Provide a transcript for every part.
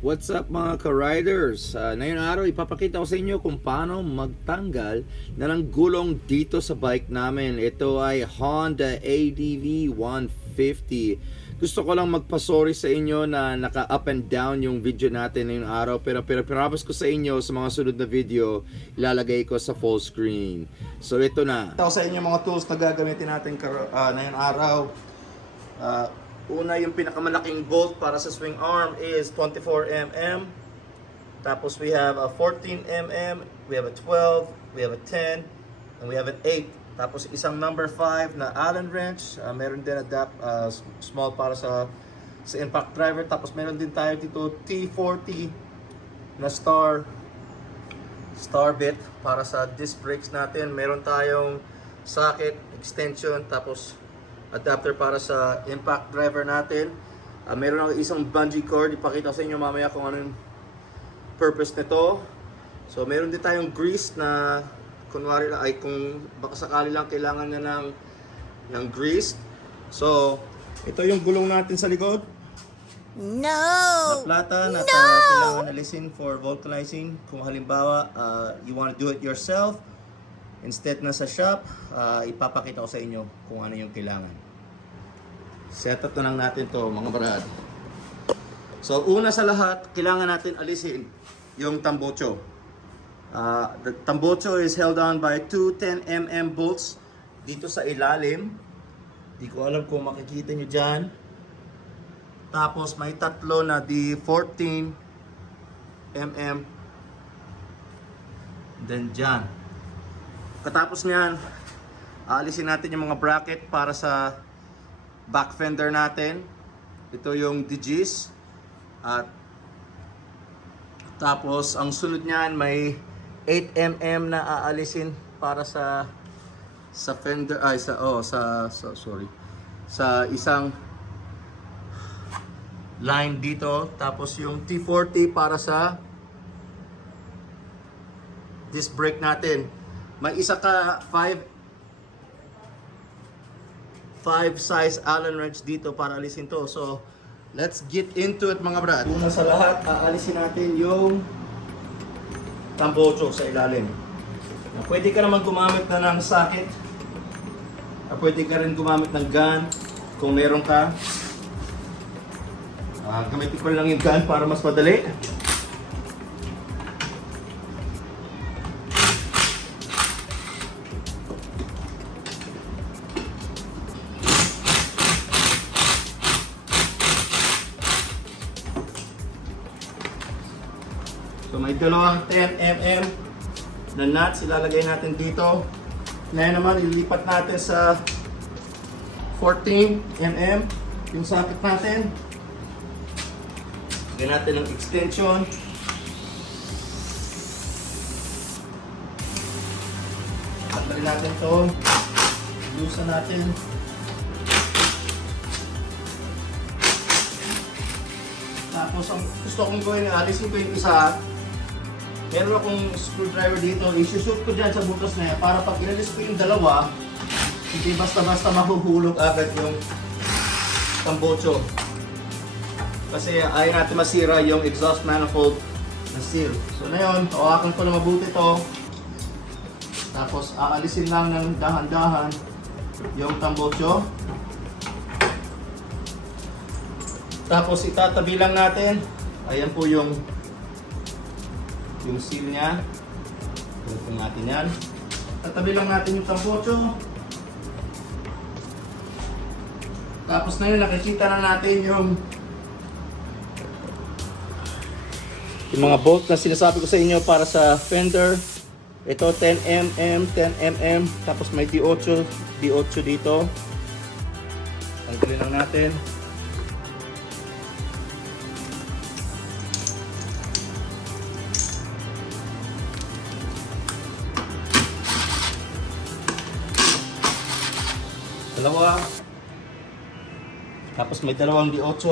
What's up mga ka-riders? Ngayong araw ipapakita ko sa inyo kung paano magtanggal na ng gulong dito sa bike namin. Ito ay Honda ADV 150. Gusto ko lang magpasorry sa inyo na naka-up and down yung video natin ngayong araw, pero promise ko sa inyo sa mga sunod na video ilalagay ko sa full screen. So ito na. Ito sa inyo mga tools na gagamitin natin ngayong araw. Una, yung pinakamalaking bolt para sa swing arm is 24mm. Tapos we have a 14mm, we have a 12, we have a 10, and we have an 8. Tapos isang number 5 na Allen wrench. Meron din small para sa impact driver. Tapos meron din tayo dito T40 na star bit para sa disc brakes natin. Meron tayong socket, extension, tapos adapter para sa impact driver natin. Meron ako isang bungee cord. Ipakita ko sa inyo mamaya kung ano yung purpose nito. So meron din tayong grease na kunwari ay kung baka sakali lang kailangan na ng grease. So ito yung gulong natin sa likod. No! Na plata na kailangan alisin for vulcanizing. Kung halimbawa you want to do it yourself, instead na sa shop, ipapakita ko sa inyo kung ano yung kailangan. Set up na lang natin to mga brad. So una sa lahat, kailangan natin alisin yung tambocho. The tambocho is held on by two 10mm bolts dito sa ilalim. Di ko alam kung makikita nyo dyan. Tapos may tatlo na di 14mm. Then dyan. Katapos niyan, aalisin natin yung mga bracket para sa back fender natin. Ito yung DGs. At tapos ang sunod niyan may 8mm na aalisin para sa fender sa isang line dito. Tapos yung T40 para sa disc brake natin. May isa ka 5 size Allen wrench dito para alisin to. So, let's get into it mga brad. Una sa lahat, aalisin natin yung tambocho sa ilalim. Pwede ka naman gumamit na ng socket. Pwede ka rin gumamit ng gun kung meron ka. Gamitin ko lang yung gun para mas madali. So may dalawang 10mm na nuts ilalagay natin dito. Ngayon naman ilipat natin sa 14mm yung socket natin. Lagyan natin ng extension. Tatanggalin natin ito. Loosen natin. Tapos ang gusto kong gawin, alisin ko yung isa. Meron akong screwdriver dito, isushoot ko dyan sa butas na yan para pag inalis ko yung dalawa, hindi basta-basta mahuhulog agad yung tambocho. Kasi ayaw natin masira yung exhaust manifold na seal. So na yun, hawakan ko na mabuti to. Tapos aalisin lang ng dahan-dahan yung tambocho. Tapos itatabi lang natin. Ayan po yung seal niya. Ito natin yan. Tatabi lang natin yung tambocho. Tapos na yun, nakikita na natin yung mga bolt na sinasabi ko sa inyo para sa fender. Ito 10mm, 10mm. Tapos may D8 dito. Tanggalin lang natin. Dalawa. Tapos may dalawang D8.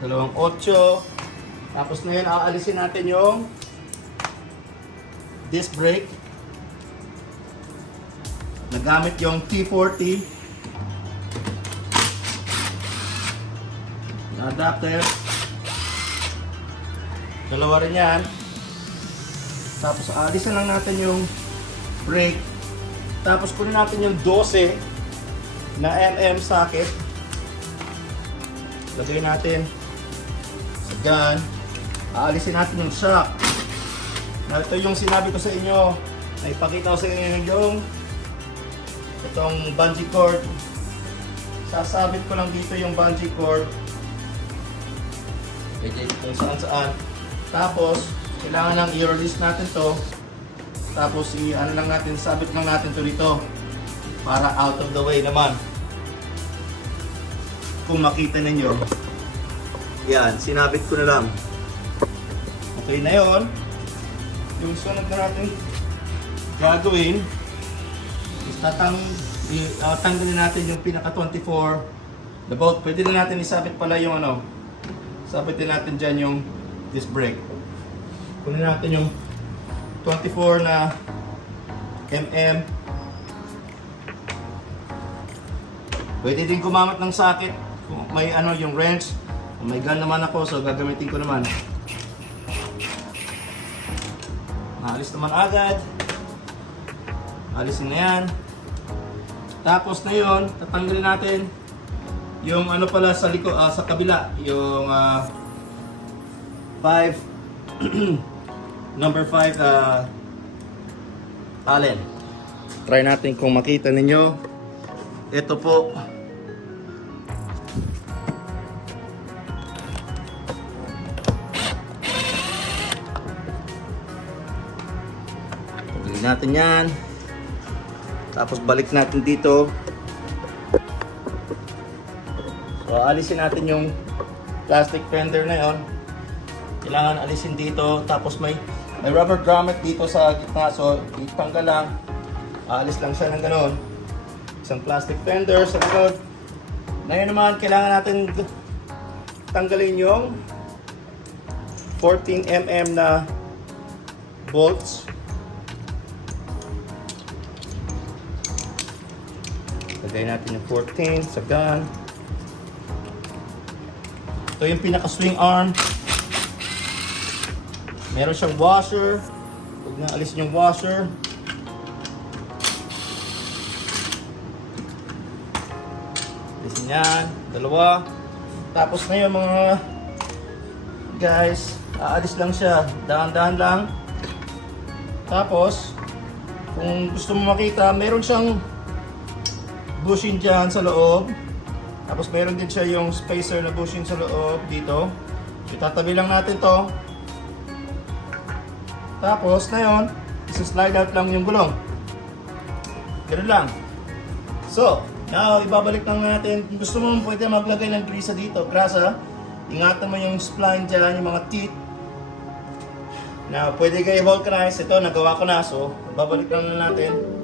Dalawang 8. Tapos na yun, aalisin natin yung disc brake. Nagamit yung T40 na adapter. Dalawa rin yan. Tapos alisan lang natin yung brake. Tapos kunin natin yung 12 na mm socket. Lagay natin sa gun. Aalisin natin yung shock. Now, ito yung sinabi ko sa inyo. Naipakita ko sa inyo yung itong bungee cord. Sasabit ko lang dito yung bungee cord. Pwede kung saan saan. Tapos, kailangan nang i-release natin to. Tapos, ano lang natin, sabit lang natin to dito. Para out of the way naman. Kung makita ninyo. Yan, sinabit ko na lang. Okay na yun. Yung sunod na natin gagawin is tanggalin natin yung pinaka 24 the bolt. Pwede na natin isabit pala yung ano, sabitin natin dyan yung disc brake. Kunin natin yung 24 na mm. Pwede din gumamit ng socket kung may ano yung wrench. May gun naman ako, so gagamitin ko naman. Alis naman agad. Alisin na yan. Tapos na yun, tatanggalin natin yung ano pala sa sa kabila, yung 5 number 5 Allen. Try natin kung makita ninyo. Ito po. Tanggalin natin yan. Tapos balik natin dito. So alisin natin yung plastic fender na yon. Kailangan alisin dito. Tapos may rubber grommet dito sa gitna. So itanggal lang. Aalis lang siya ng ganon. Isang plastic fender sa likod. Ngayon naman kailangan natin tanggalin yung 14mm na bolts. Lagay natin yung 14 sa gun. Ito yung pinaka swing arm. Meron siyang washer. Huwag na alisin yung washer. Alisin yan. Dalawa. Tapos na yung mga guys. Aalis lang siya. Dahan-dahan lang. Tapos, kung gusto mo makita, meron siyang bushing dyan sa loob. Tapos meron din siya yung spacer na bushing sa loob dito. Itatabi lang natin to. Tapos na yun, isa-slide out lang yung gulong. Ganun lang. So, now ibabalik lang natin. Kung gusto mo pwede maglagay ng grasa dito. Grasa. Ingatan mo yung spline dyan, yung mga teeth. Now, pwede kayo vulcanize. Ito, nagawa ko na. So, babalik lang na natin.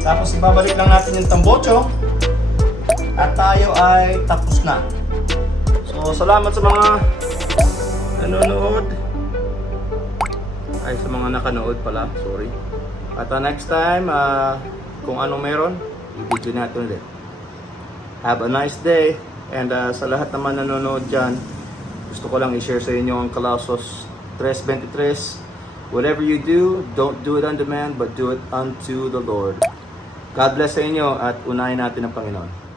Tapos ibabalik lang natin yung tambocho at tayo ay tapos na. So salamat sa mga nanonood. Ay, sa mga nakanood pala, sorry. At next time, kung anong meron, i-video natin ulit. Have a nice day. And sa lahat naman nanonood dyan, gusto ko lang i-share sa inyo ang Colossus 3:23. Whatever you do, don't do it unto man, but do it unto the Lord. God bless sa inyo at unahin natin ang Panginoon.